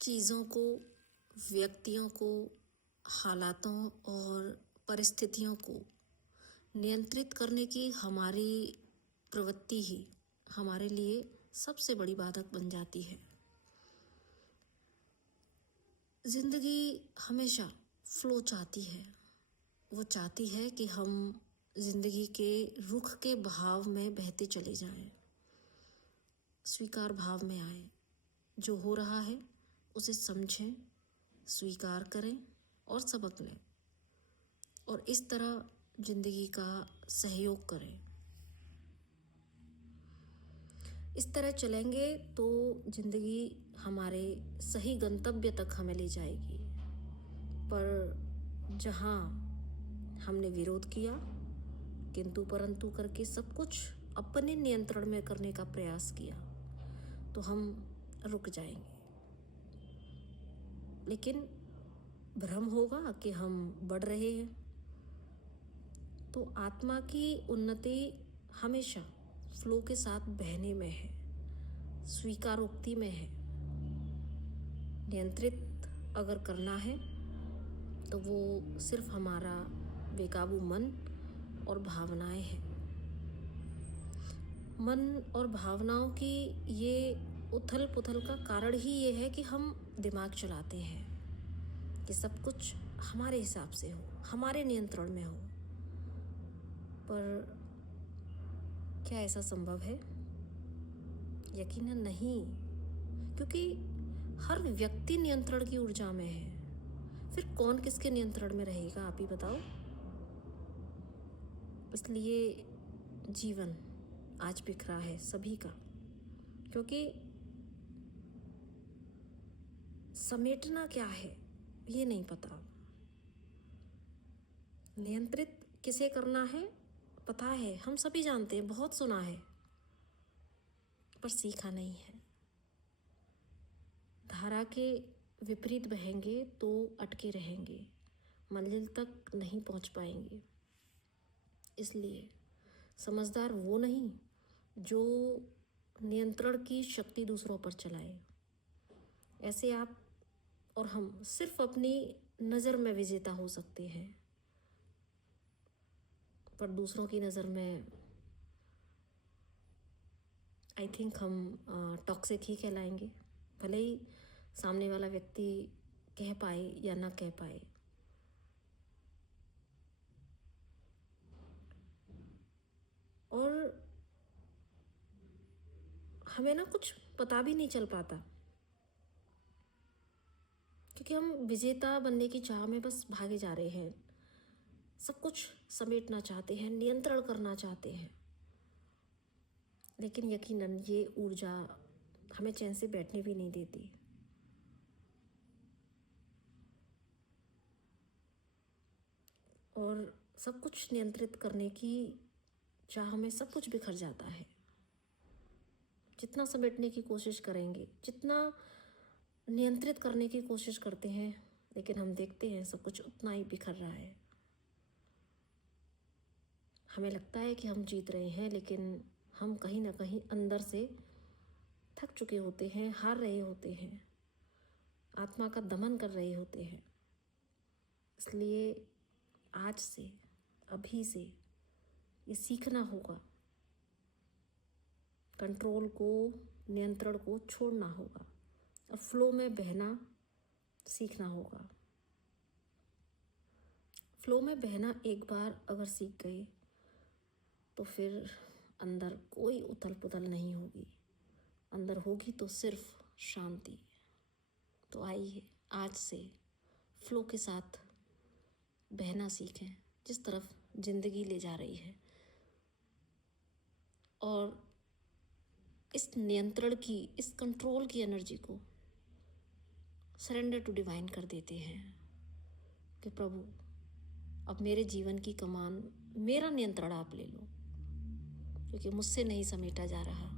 चीज़ों को, व्यक्तियों को, हालातों और परिस्थितियों को नियंत्रित करने की हमारी प्रवृत्ति ही हमारे लिए सबसे बड़ी बाधक बन जाती है। ज़िंदगी हमेशा फ्लो चाहती है। वो चाहती है कि हम ज़िंदगी के रुख के बहाव में बहते चले जाएं, स्वीकार भाव में आए। जो हो रहा है उसे समझें, स्वीकार करें और सबक लें और इस तरह ज़िंदगी का सहयोग करें। इस तरह चलेंगे तो ज़िंदगी हमारे सही गंतव्य तक हमें ले जाएगी। पर जहाँ हमने विरोध किया, किंतु परंतु करके सब कुछ अपने नियंत्रण में करने का प्रयास किया, तो हम रुक जाएंगे। लेकिन भ्रम होगा कि हम बढ़ रहे हैं। तो आत्मा की उन्नति हमेशा फ्लो के साथ बहने में है, स्वीकारोक्ति में है। नियंत्रित अगर करना है तो वो सिर्फ हमारा बेकाबू मन और भावनाएं हैं। मन और भावनाओं की ये उथल पुथल का कारण ही ये है कि हम दिमाग चलाते हैं कि सब कुछ हमारे हिसाब से हो, हमारे नियंत्रण में हो। पर क्या ऐसा संभव है? यकीनन नहीं, क्योंकि हर व्यक्ति नियंत्रण की ऊर्जा में है। फिर कौन किसके नियंत्रण में रहेगा, आप ही बताओ। इसलिए जीवन आज बिखरा है सभी का, क्योंकि समेटना क्या है ये नहीं पता। नियंत्रित किसे करना है पता है, हम सभी जानते हैं, बहुत सुना है, पर सीखा नहीं है। धारा के विपरीत बहेंगे तो अटके रहेंगे, मंजिल तक नहीं पहुंच पाएंगे। इसलिए समझदार वो नहीं जो नियंत्रण की शक्ति दूसरों पर चलाए। ऐसे आप और हम सिर्फ अपनी नज़र में विजेता हो सकते हैं, पर दूसरों की नज़र में आई थिंक हम टॉक्सिक ही कहलाएंगे, भले ही सामने वाला व्यक्ति कह पाए या ना कह पाए। और हमें ना कुछ पता भी नहीं चल पाता, क्योंकि हम विजेता बनने की चाह में बस भागे जा रहे हैं। सब कुछ समेटना चाहते हैं, नियंत्रण करना चाहते हैं, लेकिन यकीनन ये ऊर्जा हमें चैन से बैठने भी नहीं देती। और सब कुछ नियंत्रित करने की चाह में सब कुछ बिखर जाता है। जितना समेटने की कोशिश करेंगे, जितना नियंत्रित करने की कोशिश करते हैं, लेकिन हम देखते हैं सब कुछ उतना ही बिखर रहा है। हमें लगता है कि हम जीत रहे हैं, लेकिन हम कहीं ना कहीं अंदर से थक चुके होते हैं, हार रहे होते हैं, आत्मा का दमन कर रहे होते हैं। इसलिए आज से, अभी से ये सीखना होगा, कंट्रोल को, नियंत्रण को छोड़ना होगा और फ्लो में बहना सीखना होगा। फ्लो में बहना एक बार अगर सीख गए तो फिर अंदर कोई उथल पुथल नहीं होगी, अंदर होगी तो सिर्फ शांति। तो आइए आज से फ्लो के साथ बहना सीखें, जिस तरफ जिंदगी ले जा रही है, और इस नियंत्रण की, इस कंट्रोल की एनर्जी को सरेंडर टू डिवाइन कर देते हैं कि प्रभु अब मेरे जीवन की कमान, मेरा नियंत्रण आप ले लो, क्योंकि मुझसे नहीं समेटा जा रहा।